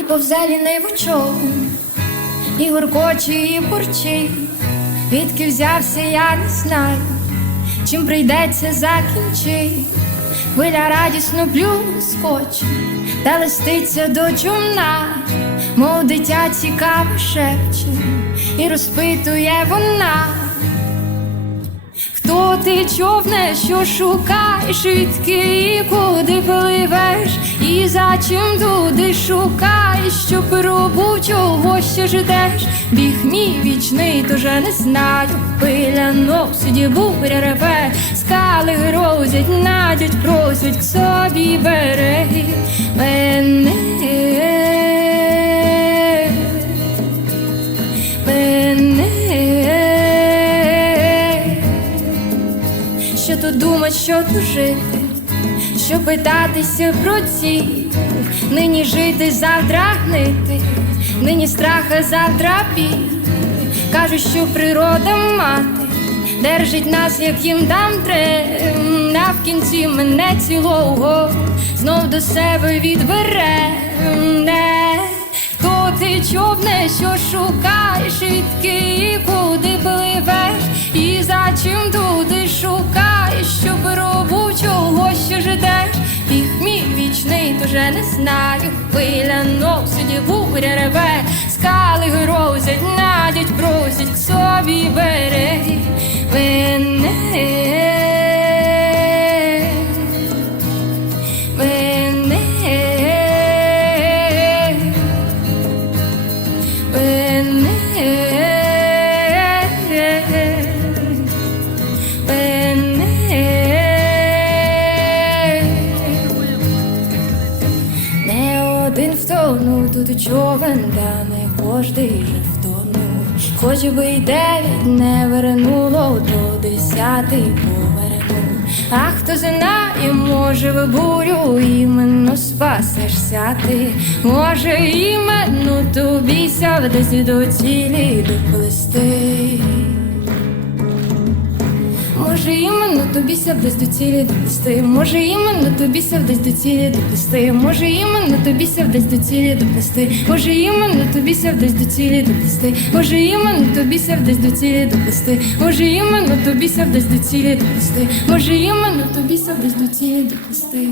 і повзе ліниву човен, і гуркоче, і бурчить, відки взявся, я не знаю, чим прийдеться закінчить. Хвиля радісно плюскоче, та листиться до чумна, мов дитя цікаво шепче, і розпитує вона. Хто ти човне, що шукаєш, відки і куди пливеш, і за чим туди шукаєш, що пробув, чого ще ждеш, біг мій вічний, то не знаю, пиля носить, буря реве, скали грозять, надять, просять к собі береги. Мене. Мене. Що тут думать, що тут жити, що питатися про ці, нині жити, завтра гнити, нині страха, завтра біль. Кажуть, що природа мати держить нас, як їм дам трем, а в кінці мене цілого знов до себе відбере. Не. Хто ти човне, що шукаєш, відки куди пливеш, і за чим туди вічний, то же не знаю, хвиля носить, буря реве, скали грозять, тут човен, та не кожний же втонув. Хоч би й дев'ять не вернуло, то десятий повернув. А хто знає, може в бурю іменно спасешся ти, може іменно тобі ся десь до цілі доплести. Іменно тобі сяв десь до цілі доплести. Може, іменно тобі сяв десь до цілі доплести. Може, іменно тобі сяв десь до цілі доплести. Може, іменно тобі сяв десь до цілі доплести. Може, іменно тобі сяв десь до цілі доплести. Може, іменно тобі сяв десь до цілі доплести. Може, іменно тобі сяв до цілі доплести.